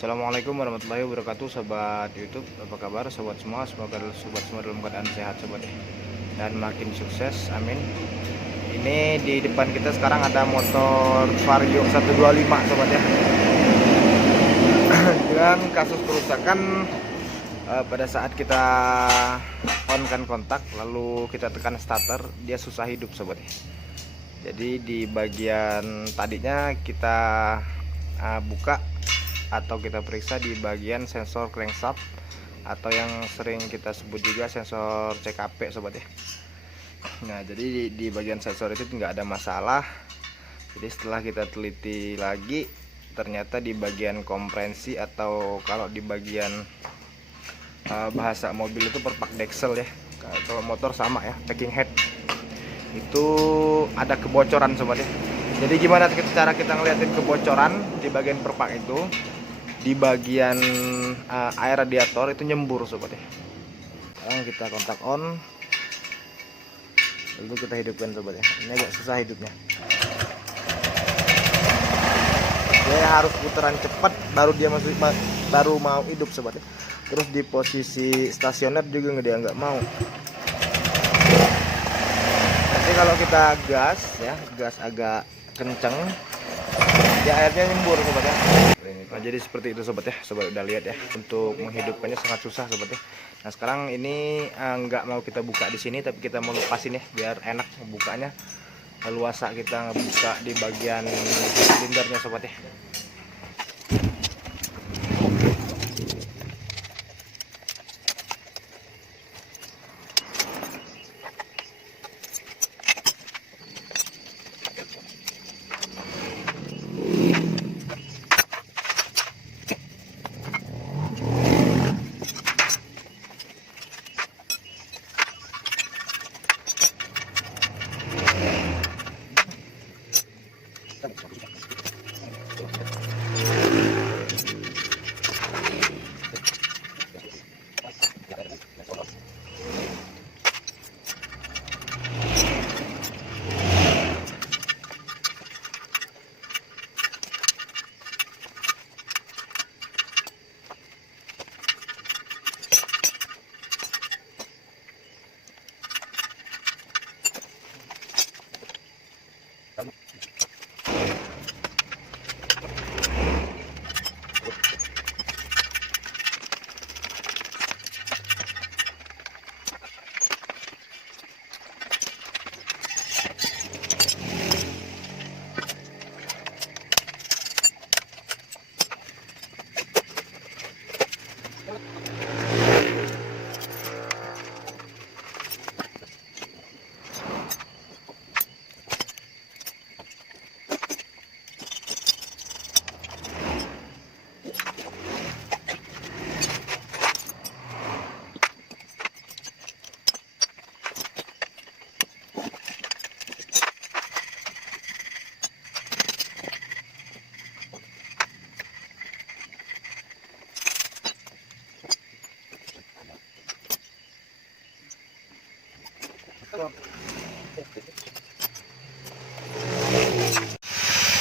Assalamualaikum warahmatullahi wabarakatuh, sobat YouTube. Apa kabar sobat semua? Semoga sobat semua dalam keadaan sehat sobat ya, dan makin sukses, amin. Ini di depan kita sekarang ada motor Vario 125 sobat ya, dengan kasus kerusakan pada saat kita on kan kontak lalu kita tekan starter, dia susah hidup sobat ya. Jadi di bagian tadinya kita buka atau kita periksa di bagian sensor crankshaft atau yang sering kita sebut juga sensor CKP sobat ya. Nah, jadi di bagian sensor itu nggak ada masalah. Jadi setelah kita teliti lagi, ternyata di bagian komprensi atau kalau di bagian bahasa mobil itu perpak deksel ya. Kalau motor sama ya, packing head itu ada kebocoran sobat ya. Jadi gimana cara kita ngeliatin kebocoran di bagian perpak itu? Di bagian air radiator itu nyembur sobat ya. Sekarang kita kontak on, lalu kita hidupkan sobat ya. Ini agak susah hidupnya, dia harus putaran cepat baru dia baru mau hidup sobat ya. Terus di posisi stasioner juga dia nggak mau. Nanti kalau kita gas ya, gas agak kenceng, ya airnya nyembur sobat ya. Nah, jadi seperti itu sobat ya. Sobat udah lihat ya, untuk menghidupkannya sangat susah sobat ya. Nah, sekarang ini nggak mau kita buka di sini, tapi kita mau lepasin ya biar enak bukanya. Luasa kita ngebuka di bagian silindernya sobat ya.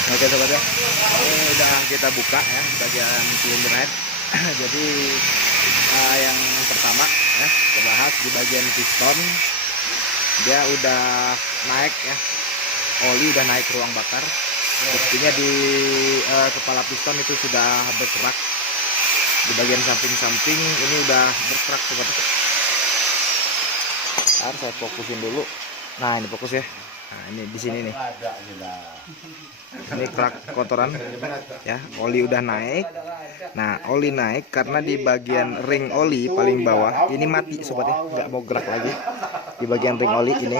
Oke sobat ya, ini udah kita buka ya bagian silinder head. Jadi yang pertama ya kita bahas di bagian piston, dia udah naik ya, oli udah naik ke ruang bakar. Sepertinya di kepala piston itu sudah berkerak. Di bagian samping-samping ini udah berkerak sobat. Harus saya fokusin dulu. Nah, ini fokus ya. Nah, ini di sini nih. Ini kerak kotoran ya, oli udah naik. Nah, oli naik karena di bagian ring oli paling bawah ini mati sobat ya, nggak mau gerak lagi. Di bagian ring oli ini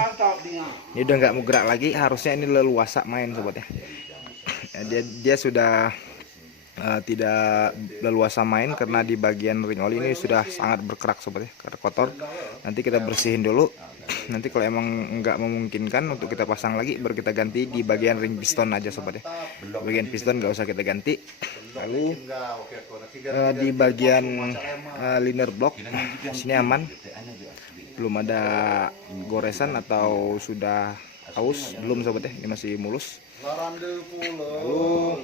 udah nggak mau gerak lagi, harusnya ini leluasa main sobat ya. Dia sudah tidak leluasa main karena di bagian ring oli ini sudah sangat berkerak sobat ya, karena kotor. Nanti kita bersihin dulu. Nanti kalau emang nggak memungkinkan untuk kita pasang lagi, baru kita ganti di bagian ring piston aja sobat ya. Bagian piston nggak usah kita ganti. Lalu di bagian liner block sini aman, belum ada goresan atau sudah aus belum sobat ya, ini masih mulus. Lalu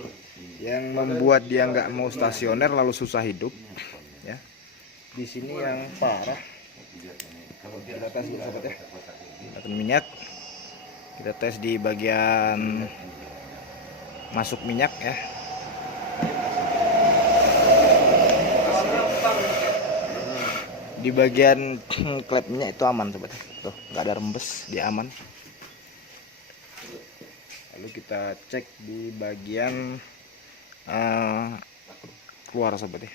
yang membuat dia nggak mau stasioner lalu susah hidup ya. Di sini yang parah, kita tes dulu sobat ya, kita minyak, kita tes di bagian masuk minyak ya. Di bagian klep minyak itu aman sobat, tuh nggak ada rembes, dia aman. Lalu kita cek di bagian keluar sobat ya.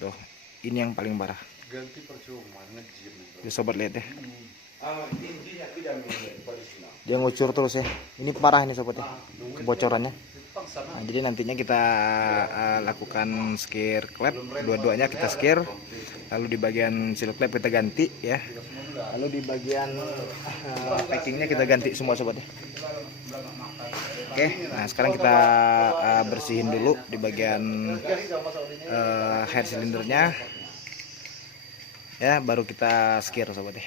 Tuh, ini yang paling parah. Ya sobat lihat ya. Dia ngucur terus ya. Ini parah ini sobat ya, kebocorannya. Nah, jadi nantinya kita lakukan skir klep, dua-duanya kita skir. Lalu di bagian seal klep kita ganti ya. Lalu di bagian packingnya kita ganti semua sobat ya. Oke, nah sekarang kita bersihin dulu di bagian head silindernya ya, baru kita skir sobat ya.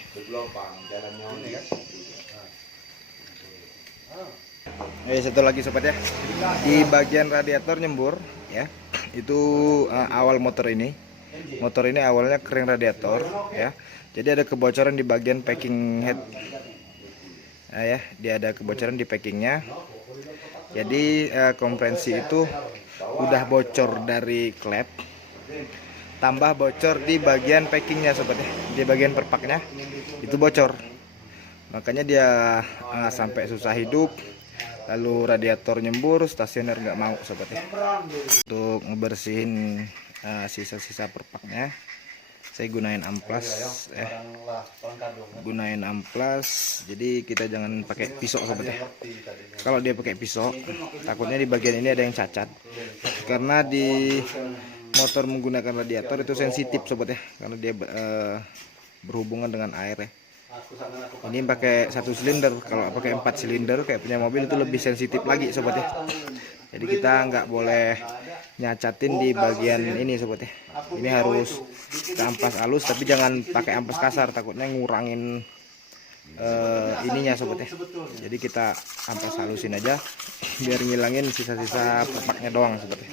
Satu lagi sobat ya, di bagian radiator nyembur ya, itu awal motor ini awalnya kering radiator ya, jadi ada kebocoran di bagian packing head. Nah, ya, dia ada kebocoran di packingnya. Jadi komprensi itu udah bocor dari klep, tambah bocor di bagian packingnya sobat ya, di bagian perpaknya itu bocor. Makanya dia sampai susah hidup, lalu radiator nyembur, stasioner nggak mau sobat ya. Untuk ngebersihin sisa-sisa perpaknya, saya gunain amplas jadi kita jangan pakai pisau sobat ya. Kalau dia pakai pisau takutnya di bagian ini ada yang cacat, karena di motor menggunakan radiator itu sensitif sobat ya, karena dia berhubungan dengan air ya. Ini pakai 1 silinder, kalau pakai 4 silinder kayak punya mobil itu lebih sensitif lagi sobat ya. Jadi kita nggak boleh nyacatin di bagian ini sobat ya. Ini harus kita ampas halus, tapi jangan pakai ampas kasar, takutnya ngurangin ininya sobat ya. Jadi kita ampas halusin aja biar ngilangin sisa-sisa perpaknya doang sobat ya.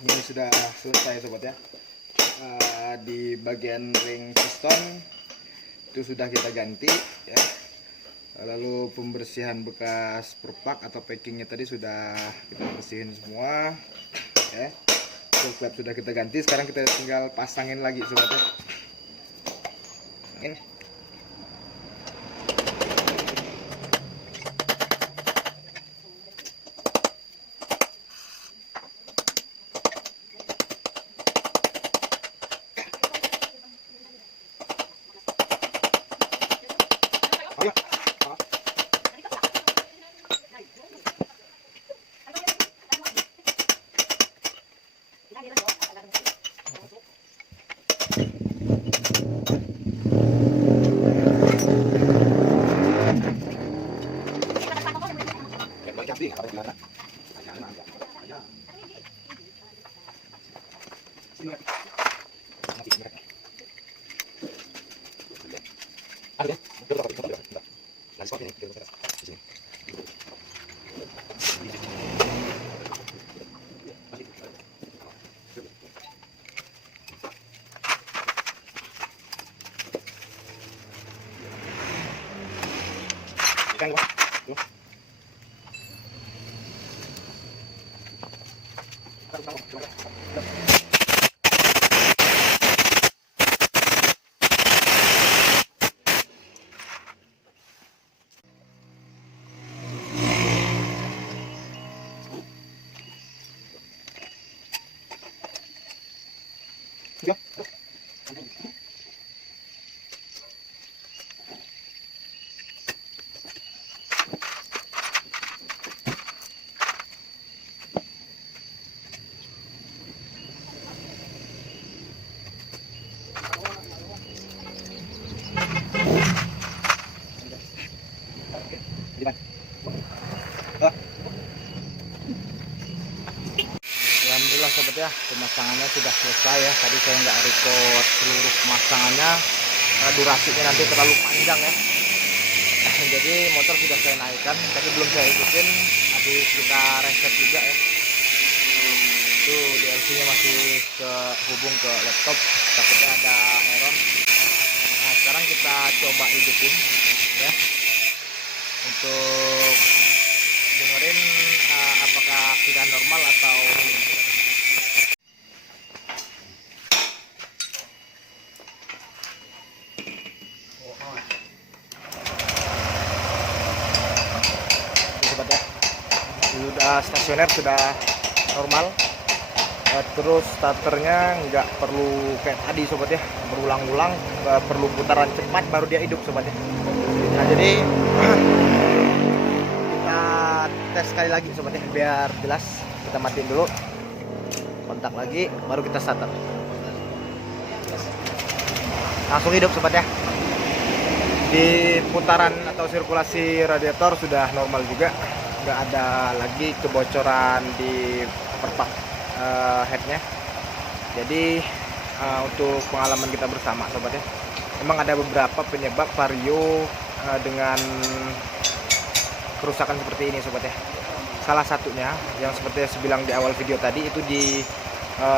Ini sudah selesai sobat ya. Di bagian ring piston itu sudah kita ganti ya. Lalu pembersihan bekas perpak atau packingnya tadi sudah kita bersihin semua ya. Klep sudah kita ganti, sekarang kita tinggal pasangin lagi sobat ya. Ini Alhamdulillah sobat ya, pemasangannya sudah selesai ya. Tadi saya nggak record seluruh pemasangannya, durasinya nanti terlalu panjang ya. Jadi motor sudah saya naikkan, tapi belum saya ikutin, habis kita reset juga ya. Itu DLC nya masih hubung ke laptop, takutnya ada error. Nah sekarang kita coba hidupin ya, untuk dengerin apakah sudah normal atau belum. Sudah stasioner, sudah normal, terus starternya nggak perlu kayak tadi sobat ya, berulang-ulang, nggak perlu putaran cepat baru dia hidup sobat ya. Nah jadi kita tes sekali lagi sobat ya, biar jelas. Kita matiin dulu, kontak lagi, baru kita starter. Langsung hidup sobat ya. Di putaran atau sirkulasi radiator sudah normal juga, nggak ada lagi kebocoran di perpak headnya. Jadi untuk pengalaman kita bersama sobat ya, memang ada beberapa penyebab vario dengan kerusakan seperti ini sobat ya. Salah satunya yang seperti saya bilang di awal video tadi, itu di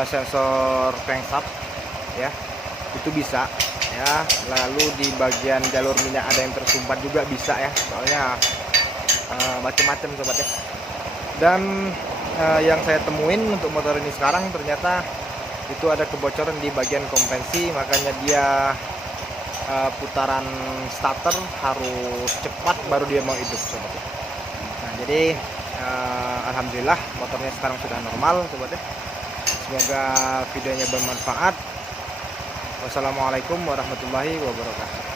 sensor crankshaft ya, itu bisa ya. Lalu di bagian jalur minyak ada yang tersumpat juga bisa ya, soalnya macam-macam sobat ya. Dan yang saya temuin untuk motor ini sekarang, ternyata itu ada kebocoran di bagian kompensi, makanya dia putaran starter harus cepat baru dia mau hidup sobat ya. Nah jadi alhamdulillah motornya sekarang sudah normal sobat ya. Semoga videonya bermanfaat. Wassalamualaikum warahmatullahi wabarakatuh.